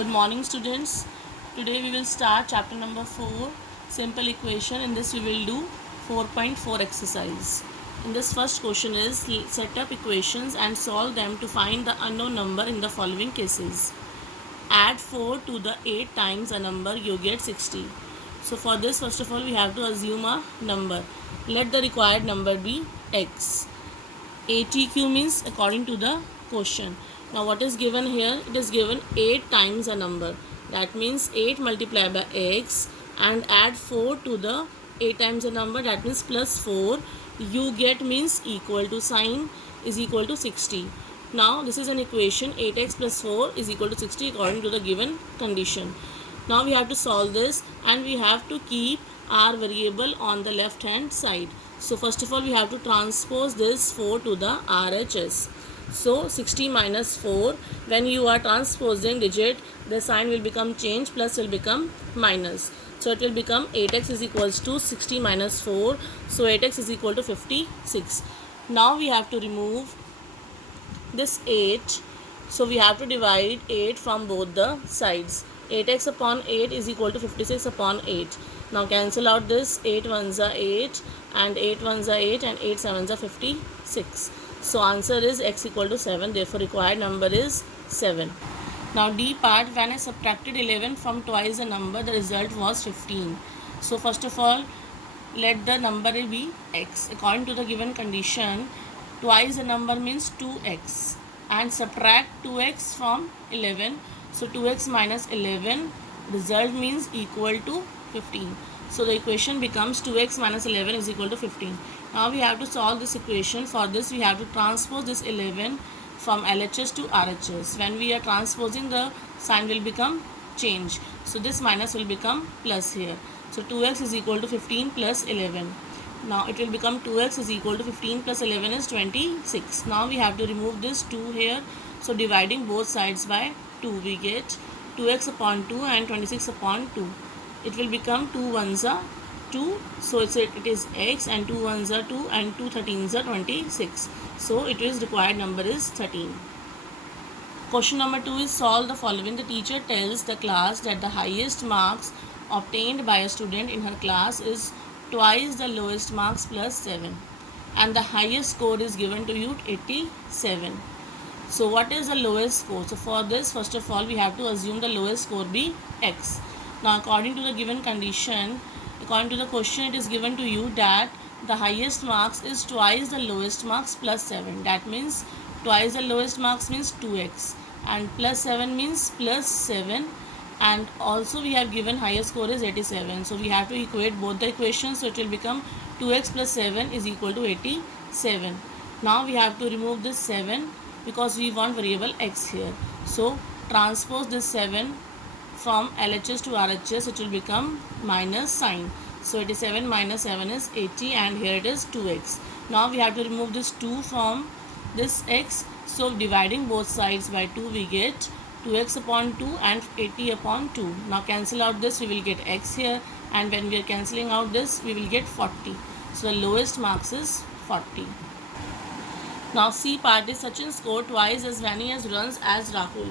Good morning, students. Today we will start chapter number 4, simple equation. In this we will do 4.4 exercise. In this first question is set up equations and solve them to find the unknown number in the following cases. Add 4 to the 8 times a number, you get 60. So for this, first of all, we have to assume a number. Let the required number be x. ATQ means according to the question. Now what is given here? It is given 8 times a number. That means 8 multiplied by x and add 4 to the 8 times a number. That means plus 4. You get means equal to sign is equal to 60. Now this is an equation 8x plus 4 is equal to 60 according to the given condition. Now we have to solve this and we have to keep our variable on the left hand side. So first of all we have to transpose this 4 to the RHS. So 60 minus 4, when you are transposing digit, the sign will become change, plus will become minus. So it will become 8x is equals to 60 minus 4. So 8x is equal to 56. Now we have to remove this 8. So we have to divide 8 from both the sides. 8x upon 8 is equal to 56 upon 8. Now cancel out this. 8 ones are 8 and 8 ones are 8 and 8 sevens are 56. So answer is x equal to 7. Therefore required number is 7. Now D part, when I subtracted 11 from twice a number, the result was 15. So first of all, let the number be x. According to the given condition, twice a number means 2x and subtract 2x from 11. So 2x minus 11, result means equal to 15. So the equation becomes 2x minus 11 is equal to 15. Now we have to solve this equation. For this we have to transpose this 11 from LHS to RHS. When we are transposing, the sign will become change. So this minus will become plus here. So 2x is equal to 15 plus 11. Now it will become 2x is equal to 15 plus 11 is 26. Now we have to remove this 2 here. So dividing both sides by 2, we get 2x upon 2 and 26 upon 2. It will become 2 ones are 2. So it is x, and 2 ones are 2 and 2 13s are 26. So it is required number is 13. Question number 2 is solve the following. The teacher tells the class that the highest marks obtained by a student in her class is twice the lowest marks plus 7, and the highest score is given to you 87. So what is the lowest score? So for this, first of all, we have to assume the lowest score be x. Now according to the given condition, according to the question, it is given to you that the highest marks is twice the lowest marks plus 7. That means twice the lowest marks means 2x and plus 7 means plus 7, and also we have given highest score is 87. So we have to equate both the equations. So it will become 2x plus 7 is equal to 87. Now we have to remove this 7 because we want variable x here. So transpose this 7 from LHS to RHS, it will become minus sign. So 87 minus 7 is 80 and here it is 2x. Now we have to remove this 2 from this x. So dividing both sides by 2, we get 2x upon 2 and 80 upon 2. Now cancel out this, we will get x here, and when we are cancelling out this, we will get 40. So the lowest marks is 40. Now C part is Sachin scored twice as many as runs as Rahul,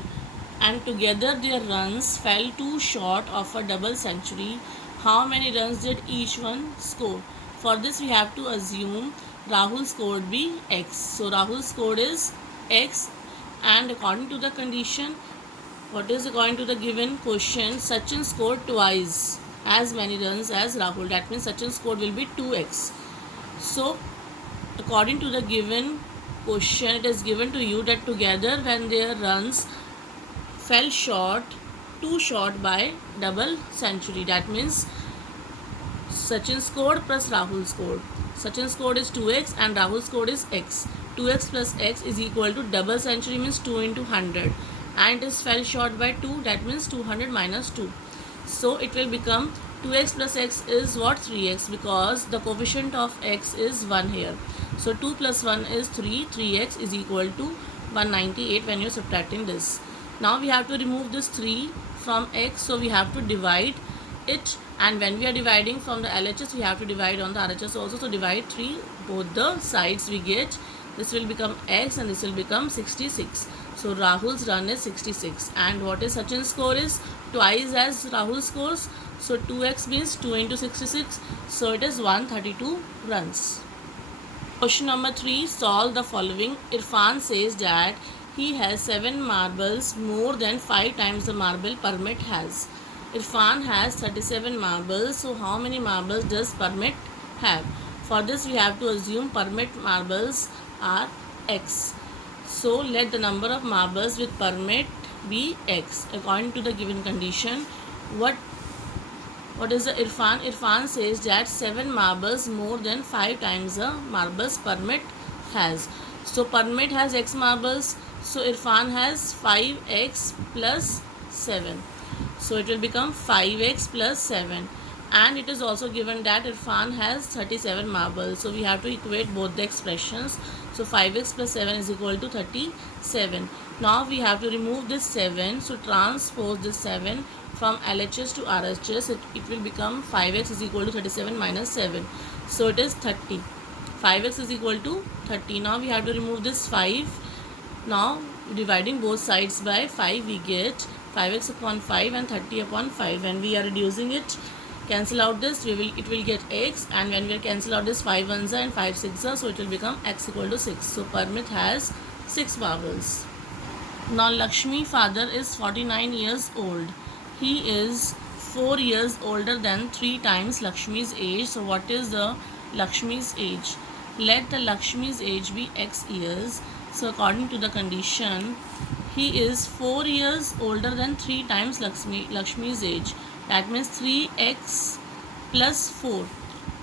and together their runs fell too short of a double century. How many runs did each one score? For this we have to assume Rahul scored be x. So Rahul scored is x, and according to the condition, what is according to the given question, Sachin scored twice as many runs as Rahul. That means Sachin scored will be 2x. So according to the given question, it is given to you that together when their runs fell too short by double century. That means Sachin scored plus Rahul scored. Sachin scored is 2x and Rahul scored is x. 2x plus x is equal to double century means 2 into 100, and it is fell short by 2. That means 200 minus 2. So it will become 2x plus x is what? 3x, because the coefficient of x is 1 here. So 2 plus 1 is 3. 3x is equal to 198 when you are subtracting this. Now we have to remove this 3 from x. So we have to divide it, and when we are dividing from the LHS, we have to divide on the RHS also. So divide 3 both the sides, we get this will become x and this will become 66. So Rahul's run is 66. And what is Sachin's score is twice as Rahul's scores. So 2x means 2 into 66. So it is 132 runs. Question number 3. Solve the following. Irfan says that he has 7 marbles more than 5 times the marble Permit has. Irfan has 37 marbles. So how many marbles does Permit have? For this we have to assume Permit marbles are x. So let the number of marbles with Permit be x. According to the given condition, what is the Irfan? Irfan says that 7 marbles more than 5 times the marbles Permit has. So Permit has x marbles. So Irfan has 5x plus 7. So it will become 5x plus 7. And it is also given that Irfan has 37 marbles. So we have to equate both the expressions. So 5x plus 7 is equal to 37. Now we have to remove this 7. So transpose this 7 from LHS to RHS. It will become 5x is equal to 37 minus 7. So it is 30. 5x is equal to 30. Now we have to remove this 5. Now dividing both sides by 5 we get 5x upon 5 and 30 upon 5. When we are reducing it, cancel out this, it will get x, and when we cancel out this 5 ones and 5 sixes, so it will become x equal to 6. So Permit has 6 marbles. Now Lakshmi father is 49 years old. He is 4 years older than 3 times Lakshmi's age. So what is the Lakshmi's age? Let the Lakshmi's age be x years. So according to the condition, he is 4 years older than 3 times Lakshmi's age. That means 3x plus 4.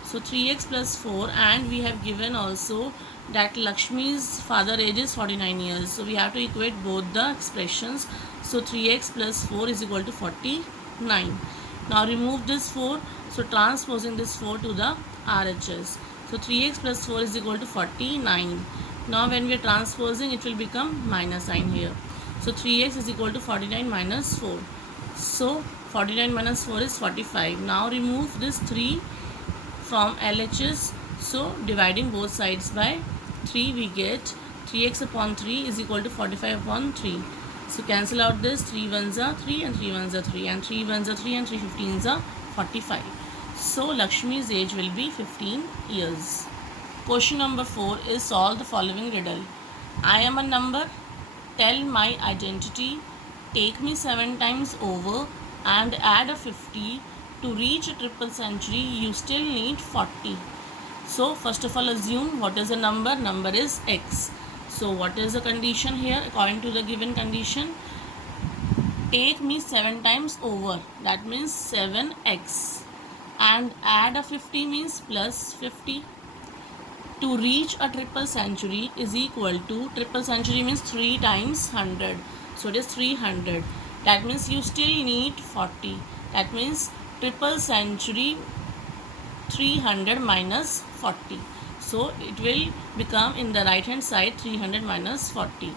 So 3x plus 4, and we have given also that Lakshmi's father age is 49 years. So we have to equate both the expressions. So 3x plus 4 is equal to 49. Now remove this 4. So transposing this 4 to the RHS. So 3x plus 4 is equal to 49. Now when we are transposing, it will become minus sign here. So 3x is equal to 49 minus 4. So 49 minus 4 is 45. Now remove this 3 from LHS. So dividing both sides by 3 we get 3x upon 3 is equal to 45 upon 3. So cancel out this, 3 ones are 3 and 3 ones are 3 and 3 ones are 3 and 3 15s are 45. So Lakshmi's age will be 15 years. Question number 4 is solve the following riddle. I am a number, tell my identity, take me 7 times over and add a 50. To reach a triple century, you still need 40. So first of all, assume what is the number? Number is x. So what is the condition here? According to the given condition, take me 7 times over. That means 7x. And add a 50 means plus 50. To reach a triple century is equal to, triple century means 3 times 100. So it is 300. That means you still need 40. That means triple century 300 minus 40. So it will become in the right hand side 300 minus 40.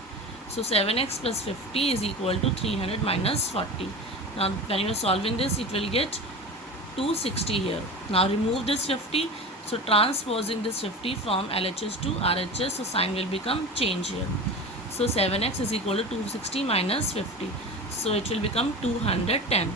So 7x plus 50 is equal to 300 minus 40. Now when you are solving this, it will get 260 here. Now remove this 50. So transposing this 50 from LHS to RHS, so sign will become change here. So 7x is equal to 260 minus 50. So it will become 210.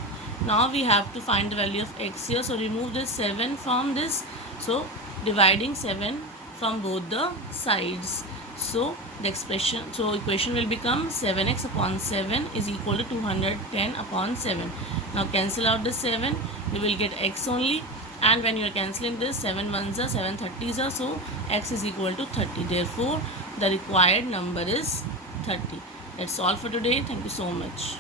Now we have to find the value of x here. So remove this 7 from this. So dividing 7 from both the sides. So the equation will become 7x upon 7 is equal to 210 upon 7. Now cancel out this 7. We will get x only. And when you are cancelling this, 7 ones are 7 30s are, so x is equal to 30. Therefore, the required number is 30. That's all for today. Thank you so much.